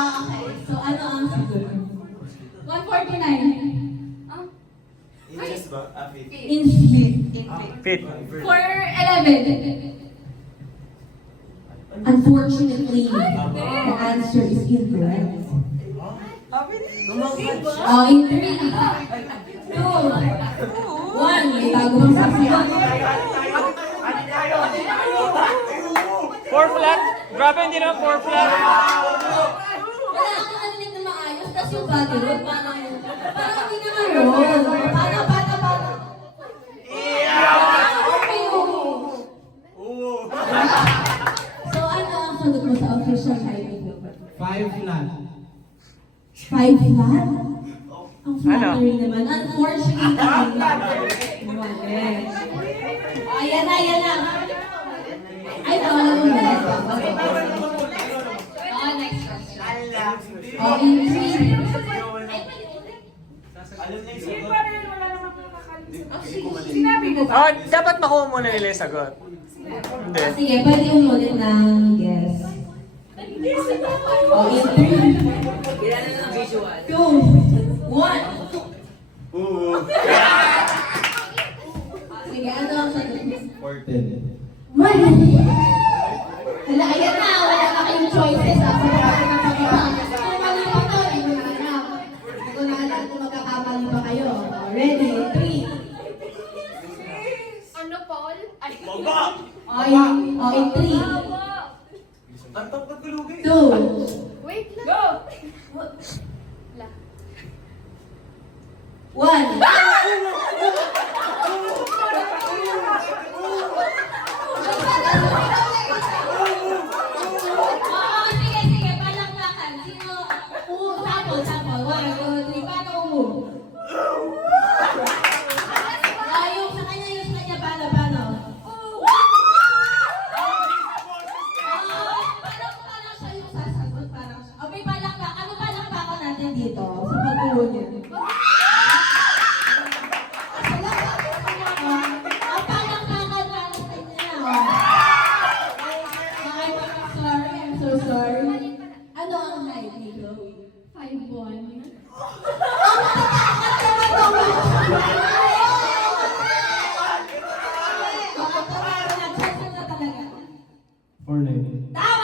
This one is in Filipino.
Okay. So, ano ang sagot? 149. Inches ba? Feet. In feet. Fit. 411. Unfortunately, the answer is incorrect. Oh, in 3, 2, 1. May bago ang sasagot. 4 flat? Grabe, hindi naman 4 flat. Wala akong narinig na maayos. Tapos yung body roll, parang hindi naman roll. Paano? Okay, So, ano ang sagot mo sa official height mo? 5 flat. 5 flat? Ang flattering naman. Unfortunately, mali. Ayan na. Ay, bawal mo na. Next question. In 3. Dapat makuha muna nila yung sagot. Hindi. Sige, pwede umulit ng guess. In 3, 2, 1. Sige, ano ang sagot mo? 410. Mali! Hala, ayan na! Wala na kayong choices. Ako na kung mali pa to, hindi ko na alam. Hindi ko na alam kung magkakamali pa kayo. Ready? 3. Ano, Paul? Ay, In 3, Ang tapat ko lugi. 2, wait lang. Go! 1. Sige, palakpakan. Sino? Sample. 1, 2, 3. Paano umu? Yung sa kanya, paano? Paano siya yung sasagot? Parang siya. Okay, palakpak. Ano palakpakan natin dito sa pag-uwi niya? Ang palakpakan natin niya. I'm so sorry. Ano ang height ni Chloe? 5'1". For 9. Tama!